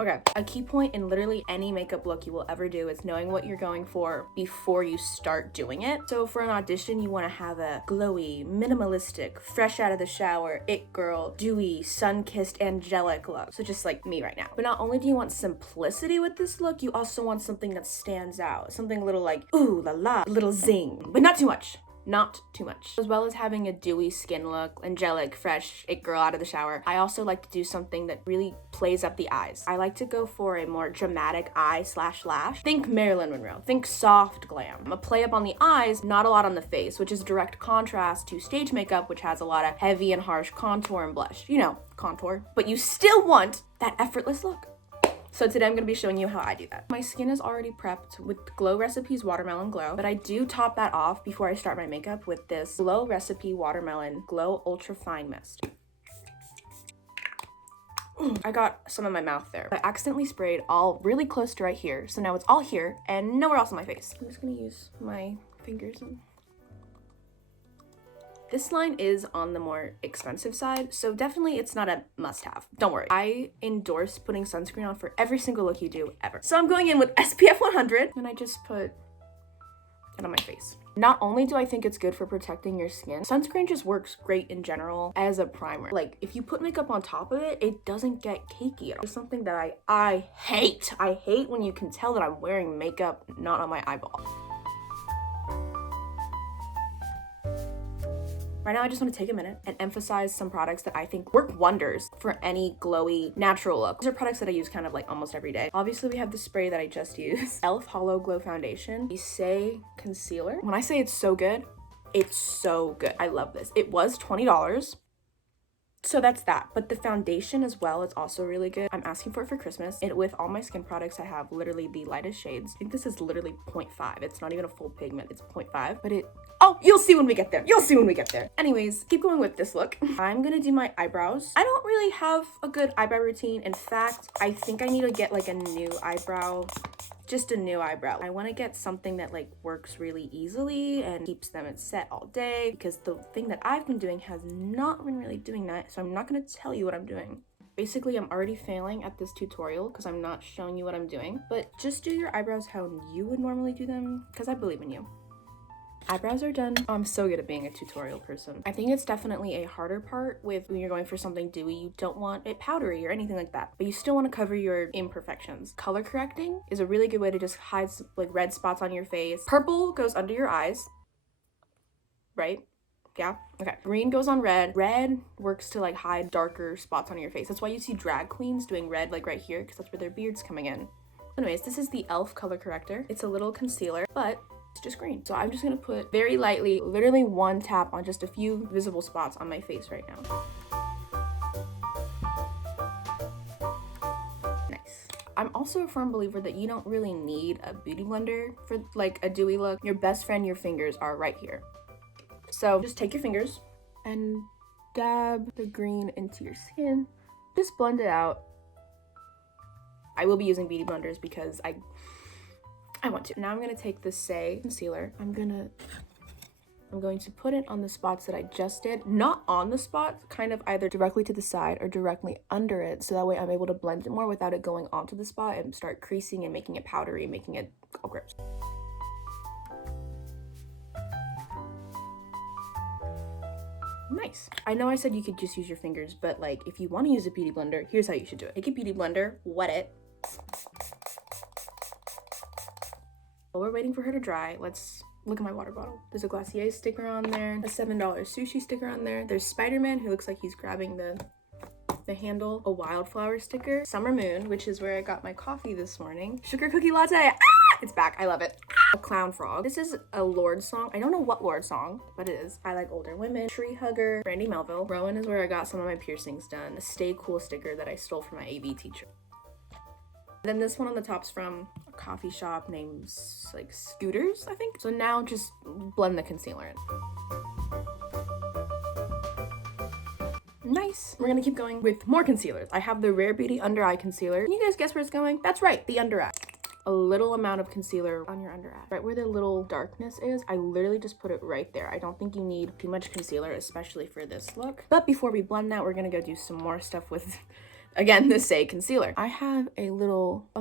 Okay, a key point in literally any makeup look you will ever do is knowing what you're going for before you start doing it. So for an audition, you want to have a glowy, minimalistic, fresh out of the shower, it girl, dewy, sun-kissed, angelic look. So just like me right now. But not only do you want simplicity with this look, you also want something that stands out. Something a little like, ooh la la, a little zing, but not too much. Not too much. As well as having a dewy skin look, angelic, fresh, it girl out of the shower, I also like to do something that really plays up the eyes. I like to go for a more dramatic eye/lash. Think Marilyn Monroe. Think soft glam. A play up on the eyes, not a lot on the face, which is direct contrast to stage makeup, which has a lot of heavy and harsh contour and blush. You know, contour. But you still want that effortless look. So today I'm going to be showing you how I do that. My skin is already prepped with Glow Recipes Watermelon Glow, but I do top that off before I start my makeup with this Glow Recipe Watermelon Glow Ultra Fine Mist. I got some in my mouth there. I accidentally sprayed all really close to right here, so now it's all here and nowhere else on my face. I'm just going to use my fingers and... This line is on the more expensive side, so definitely it's not a must-have. Don't worry. I endorse putting sunscreen on for every single look you do ever. So I'm going in with SPF 100, and I just put it on my face. Not only do I think it's good for protecting your skin, sunscreen just works great in general as a primer. Like, if you put makeup on top of it, it doesn't get cakey at all. It's something that I hate. I hate when you can tell that I'm wearing makeup not on my eyeball. Right now, I just want to take a minute and emphasize some products that I think work wonders for any glowy, natural look. These are products that I use kind of like almost every day. Obviously, we have the spray that I just used. e.l.f. Holo Glow Foundation. Say Concealer. When I say it's so good, it's so good. I love this. It was $20. So that's that. But the foundation as well is also really good. I'm asking for it for Christmas. And with all my skin products, I have literally the lightest shades. I think this is literally 0.5. It's not even a full pigment. It's 0.5. But oh, you'll see when we get there. You'll see when we get there. Anyways, keep going with this look. I'm gonna do my eyebrows. I don't really have a good eyebrow routine. In fact, I think I need to get like a new eyebrow. Just a new eyebrow. I want to get something that like works really easily and keeps them set all day, because the thing that I've been doing has not been really doing that, so I'm not going to tell you what I'm doing. Basically, I'm already failing at this tutorial because I'm not showing you what I'm doing, but just do your eyebrows how you would normally do them, because I believe in you. Eyebrows are done. I'm so good at being a tutorial person. I think it's definitely a harder part with when you're going for something dewy. You don't want it powdery or anything like that, but you still want to cover your imperfections. Color correcting is a really good way to just hide some, like, red spots on your face. Purple goes under your eyes, right? Yeah, okay. Green goes on red. Red works to like hide darker spots on your face. That's why you see drag queens doing red like right here, because that's where their beard's coming in. Anyways, this is the e.l.f. color corrector. It's a little concealer, but it's just green. So I'm just gonna put very lightly, literally one tap on just a few visible spots on my face right now. Nice. I'm also a firm believer that you don't really need a beauty blender for like a dewy look. Your best friend, your fingers, are right here. So just take your fingers and dab the green into your skin. Just blend it out. I will be using beauty blenders because I want to. Now I'm gonna take the Say concealer. I'm going to put it on the spots that I just did. Not on the spot, kind of either directly to the side or directly under it, so that way I'm able to blend it more without it going onto the spot and start creasing and making it powdery, making it all gross. Nice. I know I said you could just use your fingers, but like if you want to use a beauty blender, here's how you should do it. Take a beauty blender, wet it. While we're waiting for her to dry, let's look at my water bottle. There's a Glacier sticker on there, a $7 sushi sticker on there. There's Spider-Man, who looks like he's grabbing the handle, a wildflower sticker, Summer Moon, which is where I got my coffee this morning, sugar cookie latte. Ah! It's back. I love it. A clown frog. This is a Lorde song. I don't know what Lorde song, but it is. I Like Older Women, Tree Hugger, Brandy Melville. Rowan is where I got some of my piercings done. A Stay Cool sticker that I stole from my AV teacher. Then this one on the top's from a coffee shop named like Scooters, I think. So now just blend the concealer in. Nice. We're gonna keep going with more concealers. I have the Rare Beauty Under Eye Concealer. Can you guys guess where it's going? That's right, the under eye. A little amount of concealer on your under eye. Right where the little darkness is, I literally just put it right there. I don't think you need too much concealer, especially for this look. But before we blend that, we're gonna go do some more stuff with Again, the Say concealer. I have a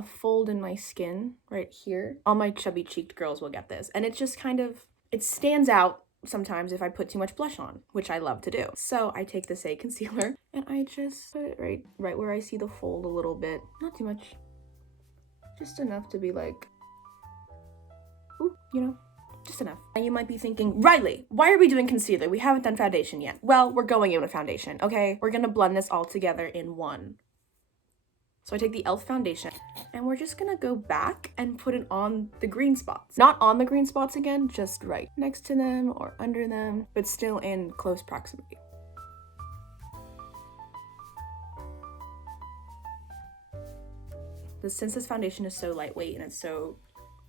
fold in my skin right here. All my chubby cheeked girls will get this. And it just kind of, it stands out sometimes if I put too much blush on, which I love to do. So I take the Say concealer and I just put it right where I see the fold a little bit. Not too much. Just enough to be like, ooh, you know, just enough. And you might be thinking, Riley, why are we doing concealer? We haven't done foundation yet. Well, we're going in with foundation, okay? We're gonna blend this all together in one. So I take the e.l.f. foundation and we're just gonna go back and put it on the green spots. Not on the green spots again, just right next to them or under them, but still in close proximity. Since this foundation is so lightweight and it's so,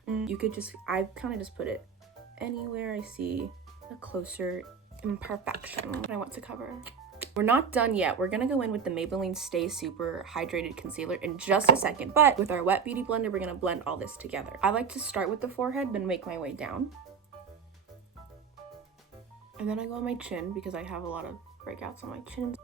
I kind of just put it anywhere I see a closer imperfection I want to cover. We're not done yet. We're gonna go in with the Maybelline Stay Super Hydrated Concealer in just a second, but with our wet beauty blender, we're gonna blend all this together. I like to start with the forehead, then make my way down. And then I go on my chin because I have a lot of breakouts on my chin.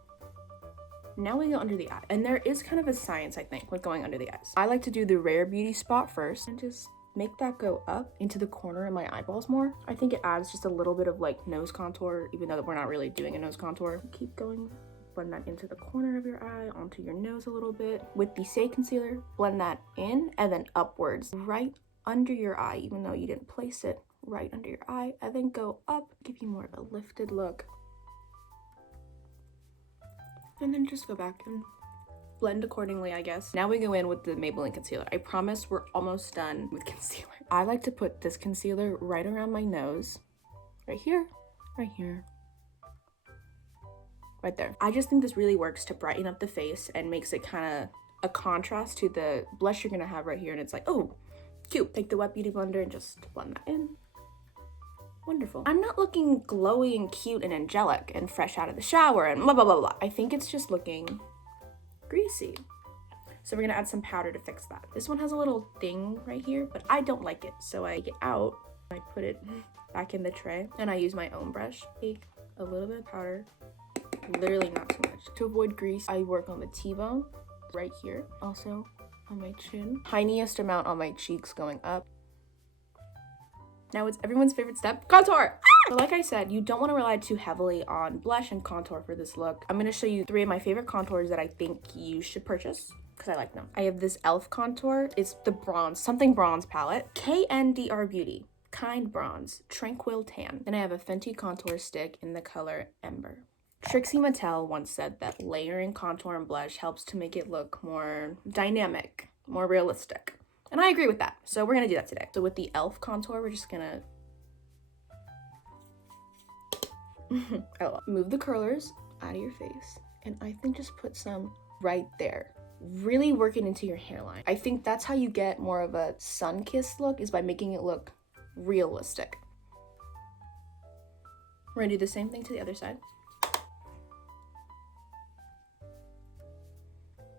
Now we go under the eye, and there is kind of a science, I think, with going under the eyes. I like to do the Rare Beauty spot first and just make that go up into the corner of my eyeballs more. I think it adds just a little bit of like nose contour, even though we're not really doing a nose contour. Keep going, blend that into the corner of your eye, onto your nose a little bit. With the Say concealer, blend that in and then upwards, right under your eye, even though you didn't place it right under your eye, and then go up, give you more of a lifted look. And then just go back and blend accordingly, I guess. Now we go in with the Maybelline concealer. I promise we're almost done with concealer. I like to put this concealer right around my nose, right here, right there. I just think this really works to brighten up the face and makes it kind of a contrast to the blush you're gonna have right here, and it's like, oh, cute. Take the wet beauty blender and just blend that in. Wonderful. I'm not looking glowy and cute and angelic and fresh out of the shower and blah, blah, blah, blah. I think it's just looking greasy. So we're gonna add some powder to fix that. This one has a little thing right here, but I don't like it. So I get out, I put it back in the tray, and I use my own brush. Take a little bit of powder, literally not too much. To avoid grease, I work on the T-bone right here. Also on my chin. Tiniest amount on my cheeks going up. Now it's everyone's favorite step, contour! So like I said, you don't want to rely too heavily on blush and contour for this look. I'm going to show you 3 of my favorite contours that I think you should purchase because I like them. I have this e.l.f. contour. It's the bronze, something bronze palette. KNDR Beauty, Kind Bronze, Tranquil Tan. Then I have a Fenty contour stick in the color Ember. Trixie Mattel once said that layering contour and blush helps to make it look more dynamic, more realistic. And I agree with that. So we're gonna do that today. So with the e.l.f. contour, we're just gonna move the curlers out of your face. And I think just put some right there. Really work it into your hairline. I think that's how you get more of a sun-kissed look, is by making it look realistic. We're gonna do the same thing to the other side.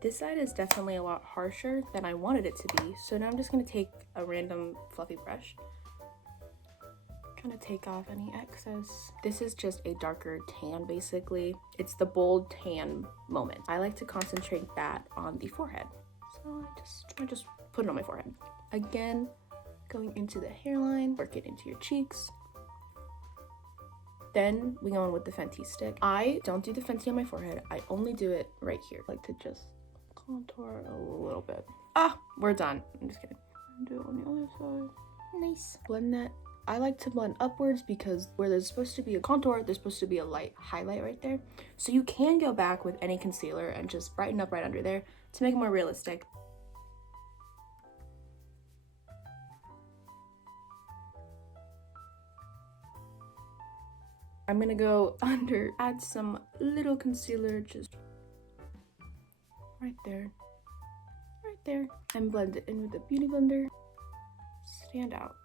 This side is definitely a lot harsher than I wanted it to be. So now I'm just gonna take a random fluffy brush. Trying to take off any excess. This is just a darker tan, basically. It's the bold tan moment. I like to concentrate that on the forehead. So I just put it on my forehead. Again, going into the hairline, work it into your cheeks. Then we go in with the Fenty stick. I don't do the Fenty on my forehead. I only do it right here. I like to just contour a little bit. Ah, we're done. I'm just kidding. Do it on the other side. Nice. Blend that. I like to blend upwards because where there's supposed to be a contour, there's supposed to be a light highlight right there. So you can go back with any concealer and just brighten up right under there to make it more realistic. I'm gonna go under, add some little concealer, just right there, and blend it in with the beauty blender. Stand out.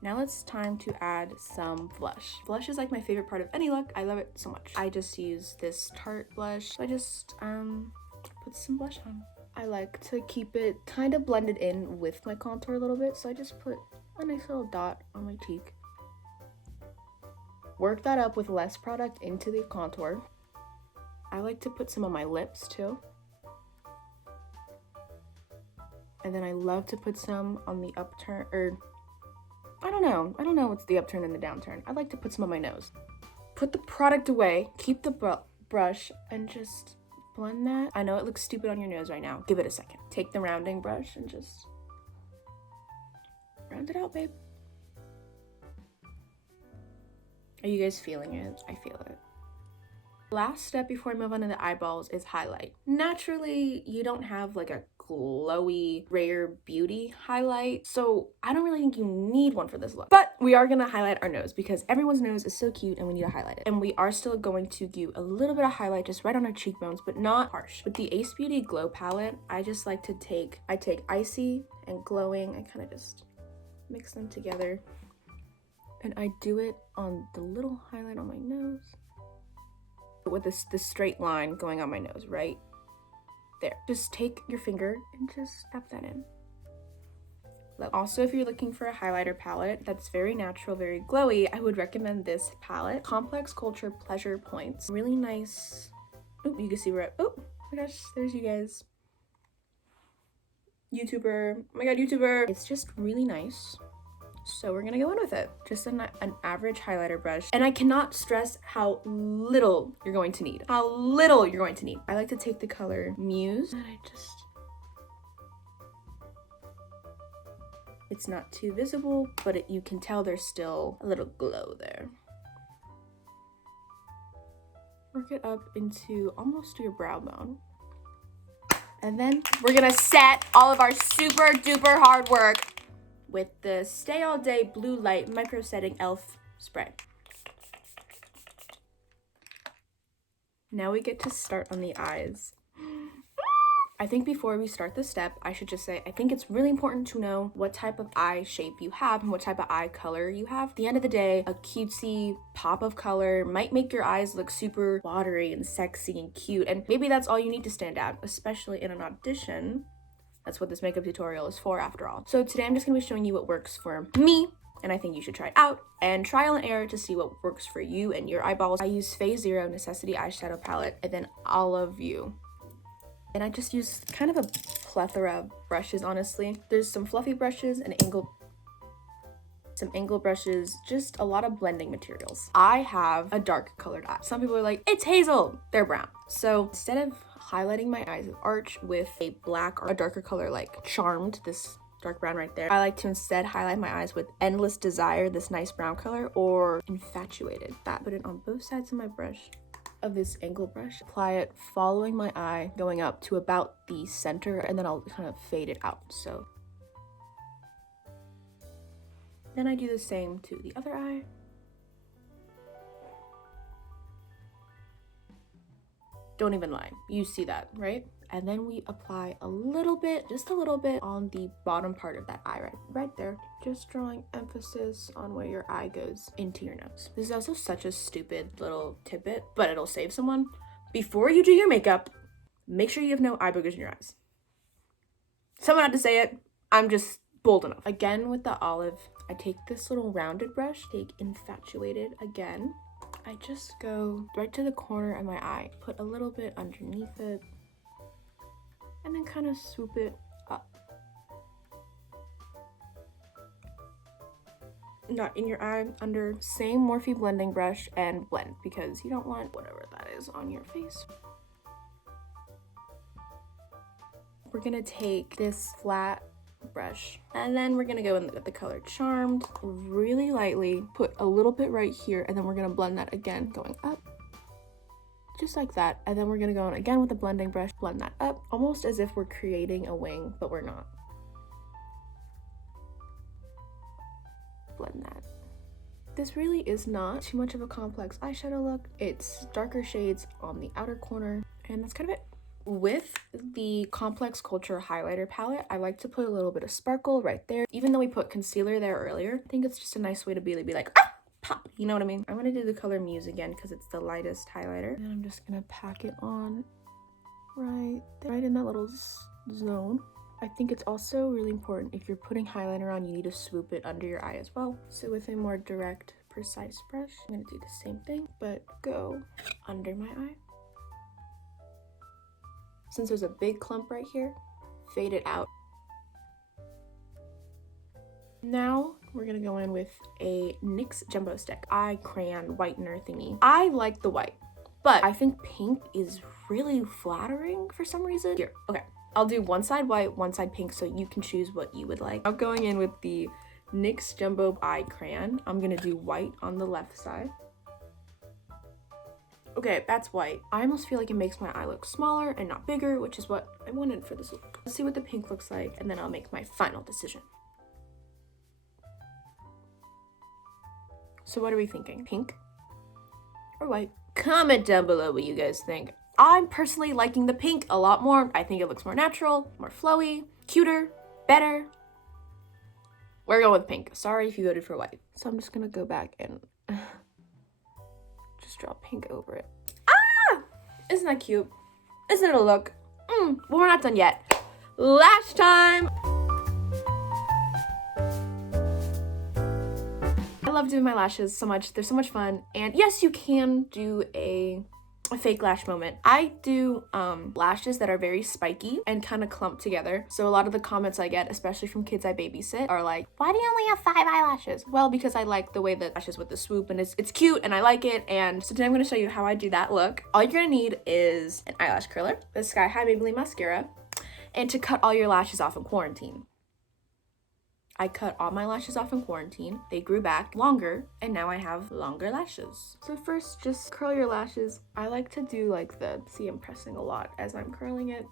Now it's time to add some blush. Blush is like my favorite part of any look. I love it so much. I just use this Tarte blush. So I just put some blush on. I like to keep it kind of blended in with my contour a little bit, so I just put a nice little dot on my cheek. Work that up with less product into the contour. I like to put some on my lips too. And then I love to put some on the upturn, or I don't know what's the upturn and the downturn. I like to put some on my nose. Put the product away, keep the brush, and just blend that. I know it looks stupid on your nose right now. Give it a second. Take the rounding brush and just round it out, babe. Are you guys feeling it? I feel it. Last step before I move on to the eyeballs is highlight. Naturally, you don't have like a glowy, rare beauty highlight, so I don't really think you need one for this look. But we are gonna highlight our nose because everyone's nose is so cute and we need to highlight it. And we are still going to do a little bit of highlight just right on our cheekbones, but not harsh. With the Ace Beauty Glow Palette, I just like to take Icy and Glowing. I kind of just mix them together. And I do it on the little highlight on my nose. With this straight line going on my nose, right there. Just take your finger and just tap that in. Also, if you're looking for a highlighter palette that's very natural, very glowy, I would recommend this palette. Complex Culture Pleasure Points. Really nice. Oh, you can see where oh my gosh, there's you guys. YouTuber. Oh my god, YouTuber. It's just really nice. So we're gonna go in with it. Just an average highlighter brush. And I cannot stress how little you're going to need. How little you're going to need. I like to take the color Muse and I just... It's not too visible, but you can tell there's still a little glow there. Work it up into almost your brow bone. And then we're gonna set all of our super duper hard work with the Stay All Day Blue Light Micro Setting e.l.f. spray. Now we get to start on the eyes. I think before we start this step, I should just say, I think it's really important to know what type of eye shape you have and what type of eye color you have. At the end of the day, a cutesy pop of color might make your eyes look super watery and sexy and cute, and maybe that's all you need to stand out, especially in an audition. That's what this makeup tutorial is for, after all. So today I'm just gonna be showing you what works for me, and I think you should try it out and trial and error to see what works for you and your eyeballs. I use Phase Zero Necessity Eyeshadow Palette and then Olive View. And I just use kind of a plethora of brushes, honestly. There's some fluffy brushes and some angle brushes, just a lot of blending materials. I have a dark colored eye. Some people are like, it's hazel, they're brown. So instead of highlighting my eyes with Arch with a black or a darker color like Charmed, this dark brown right there, I like to instead highlight my eyes with Endless Desire, this nice brown color, or Infatuated. That, put it on both sides of my brush, of this angle brush, apply it following my eye, going up to about the center, and then I'll kind of fade it out. So then I do the same to the other eye. Don't even lie, you see that, right? And then we apply a little bit, just a little bit, on the bottom part of that eye right there. Just drawing emphasis on where your eye goes into your nose. This is also such a stupid little tidbit, but it'll save someone. Before you do your makeup, make sure you have no eye boogers in your eyes. Someone had to say it, I'm just bold enough. Again with the olive, I take this little rounded brush, take Infatuated again. I just go right to the corner of my eye, put a little bit underneath it, and then kind of swoop it up. Not in your eye, under. Same Morphe blending brush and blend, because you don't want whatever that is on your face. We're gonna take this flat brush and then we're gonna go in with the color Charmed really lightly, put a little bit right here, and then we're gonna blend that again, going up just like that. And then we're gonna go in again with the blending brush, blend that up, almost as if we're creating a wing, but we're not. Blend that. This really is not too much of a complex eyeshadow look. It's darker shades on the outer corner, and that's kind of it. With the Complex Culture highlighter palette, I like to put a little bit of sparkle right there. Even though we put concealer there earlier, I think it's just a nice way to be like, ah, pop, you know what I mean? I'm gonna do the color Muse again because it's the lightest highlighter. And I'm just gonna pack it on right there, right in that little zone. I think it's also really important, if you're putting highlighter on, you need to swoop it under your eye as well. So with a more direct, precise brush, I'm gonna do the same thing, but go under my eye. Since there's a big clump right here, fade it out. Now we're gonna go in with a NYX Jumbo Stick eye crayon whitener thingy. I like the white, but I think pink is really flattering for some reason. Here, okay. I'll do one side white, one side pink, so you can choose what you would like. I'm going in with the NYX Jumbo Eye Crayon. I'm gonna do white on the left side. Okay, that's white. I almost feel like it makes my eye look smaller and not bigger, which is what I wanted for this look. Let's see what the pink looks like, and then I'll make my final decision. So what are we thinking? Pink or white? Comment down below what you guys think. I'm personally liking the pink a lot more. I think it looks more natural, more flowy, cuter, better. We're going with pink. Sorry if you voted for white. So I'm just gonna go back and just draw pink over it. Ah! Isn't that cute? Isn't it a look? Well, we're not done yet. Lash time! I love doing my lashes so much. They're so much fun. And yes, you can do a fake lash moment. I do lashes that are very spiky and kind of clumped together. So a lot of the comments I get, especially from kids I babysit, are like, why do you only have 5 eyelashes? Well, because I like the way that lashes with the swoop, and it's cute and I like it. And so today I'm going to show you how I do that look. All you're going to need is an eyelash curler, the Sky High Maybelline mascara, and to cut all your lashes off in quarantine. I cut all my lashes off in quarantine. They grew back longer, and now I have longer lashes. So first, just curl your lashes. I like to do like see, I'm pressing a lot as I'm curling it.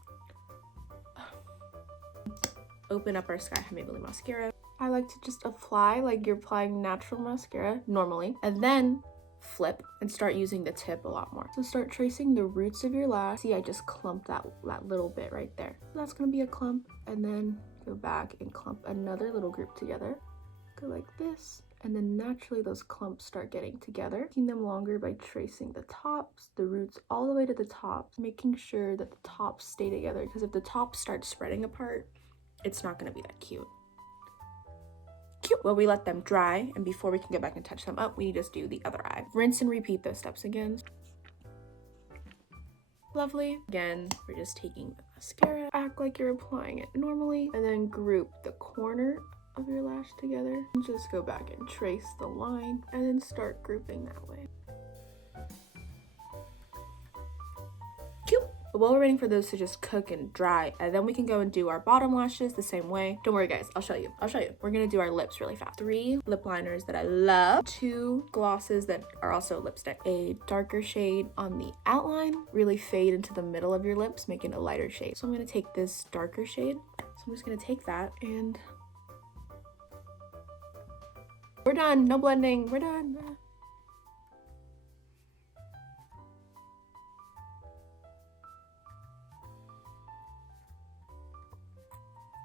Open up our Sky High Maybelline mascara. I like to just apply like you're applying natural mascara normally, and then flip and start using the tip a lot more. So start tracing the roots of your lash. See, I just clumped that little bit right there. That's gonna be a clump, and then go back and clump another little group together. Go like this, and then naturally those clumps start getting together, making them longer by tracing the tops, the roots all the way to the tops, making sure that the tops stay together, because if the tops start spreading apart, it's not going to be that cute. Well, we let them dry, and before we can go back and touch them up, we need to just do the other eye. Rinse and repeat those steps again. Lovely. Again, we're just taking the mascara, act like you're applying it normally, and then group the corner of your lash together. And just go back and trace the line, and then start grouping that way. Cute. But while we're waiting for those to just cook and dry, and then we can go and do our bottom lashes the same way. Don't worry guys, I'll show you. We're gonna do our lips really fast. 3 lip liners that I love, 2 glosses that are also lipstick, a darker shade on the outline, really fade into the middle of your lips, making a lighter shade. So I'm gonna take this darker shade. So I'm just gonna take that, and we're done, no blending, we're done.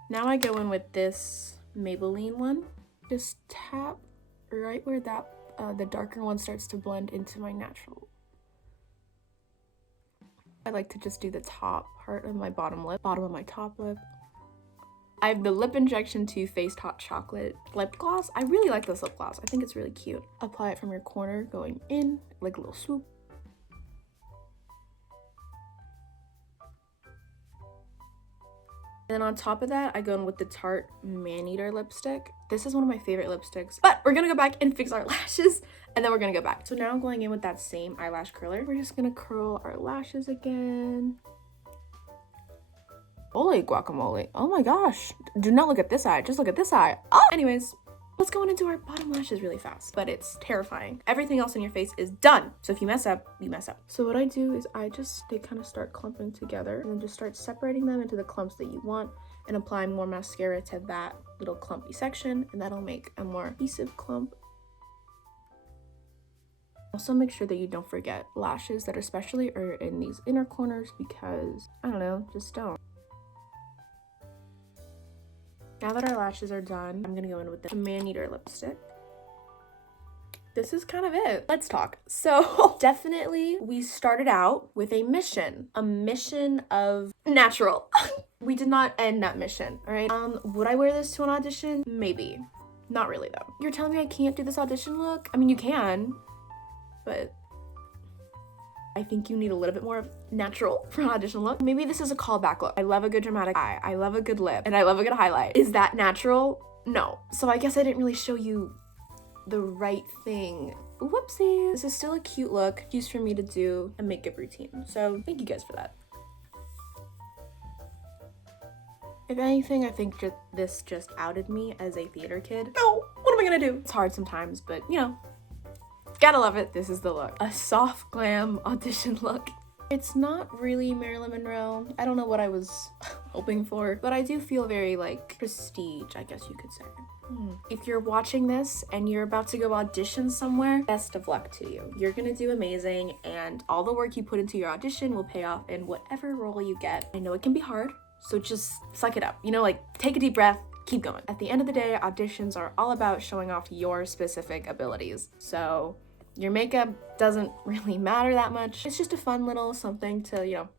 Now I go in with this Maybelline one. Just tap right where that the darker one starts to blend into my natural. I like to just do the top part of my bottom of my top lip. I have the Lip Injection Too Faced Hot Chocolate lip gloss. I really like this lip gloss. I think it's really cute. Apply it from your corner going in, like a little swoop. Then on top of that, I go in with the Tarte Maneater lipstick. This is one of my favorite lipsticks, but we're gonna go back and fix our lashes, and then we're gonna go back. So now I'm going in with that same eyelash curler. We're just gonna curl our lashes again. Holy guacamole. Oh my gosh. Do not look at this eye, just look at this eye. Oh! Anyways, let's go in and do our bottom lashes really fast, but it's terrifying. Everything else in your face is done. So if you mess up, you mess up. So what I do is they kind of start clumping together, and then just start separating them into the clumps that you want, and applying more mascara to that little clumpy section, and that'll make a more cohesive clump. Also make sure that you don't forget lashes that especially are in these inner corners, because, I don't know, just don't. Now that our lashes are done, I'm gonna go in with the Maneater lipstick. This is kind of it. Let's talk. So definitely we started out with a mission of natural. We did not end that mission, all right? Would I wear this to an audition? Maybe. Not really though. You're telling me I can't do this audition look? I mean, you can, but I think you need a little bit more natural for an audition look. Maybe this is a callback look. I love a good dramatic eye. I love a good lip, and I love a good highlight. Is that natural? No. So I guess I didn't really show you the right thing. Whoopsie. This is still a cute look, used for me to do a makeup routine. So thank you guys for that. If anything, I think this just outed me as a theater kid. No, what am I gonna do? It's hard sometimes, but you know, gotta love it. This is the look. A soft glam audition look. It's not really Marilyn Monroe. I don't know what I was hoping for, but I do feel very like prestige, I guess you could say. If you're watching this and you're about to go audition somewhere, best of luck to you. You're gonna do amazing, and all the work you put into your audition will pay off in whatever role you get. I know it can be hard, so just suck it up. You know, like take a deep breath, keep going. At the end of the day, auditions are all about showing off your specific abilities. So your makeup doesn't really matter that much. It's just a fun little something to, you know,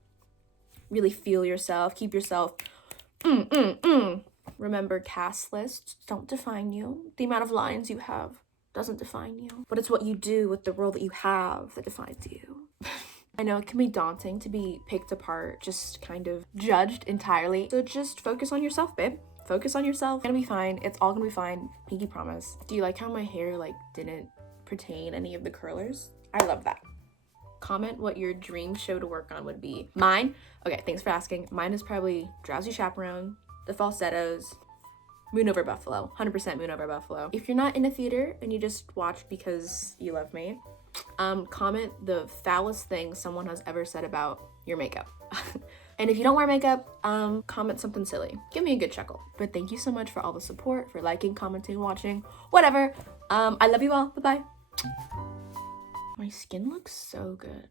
really feel yourself, keep yourself Remember, cast lists don't define you. The amount of lines you have doesn't define you, but it's what you do with the role that you have that defines you. I know it can be daunting to be picked apart, just kind of judged entirely. So just focus on yourself, babe. Focus on yourself. It's gonna be fine. It's all gonna be fine. Pinky promise. Do you like how my hair like didn't pertain any of the curlers? I love that. Comment what your dream show to work on would be. Mine, okay, thanks for asking. Mine is probably Drowsy Chaperone, The Falsettos, Moon Over Buffalo, 100% Moon Over Buffalo. If you're not in a theater and you just watch because you love me, comment the foulest thing someone has ever said about your makeup. And if you don't wear makeup, comment something silly. Give me a good chuckle. But thank you so much for all the support, for liking, commenting, watching, whatever. I love you all. Bye-bye. My skin looks so good.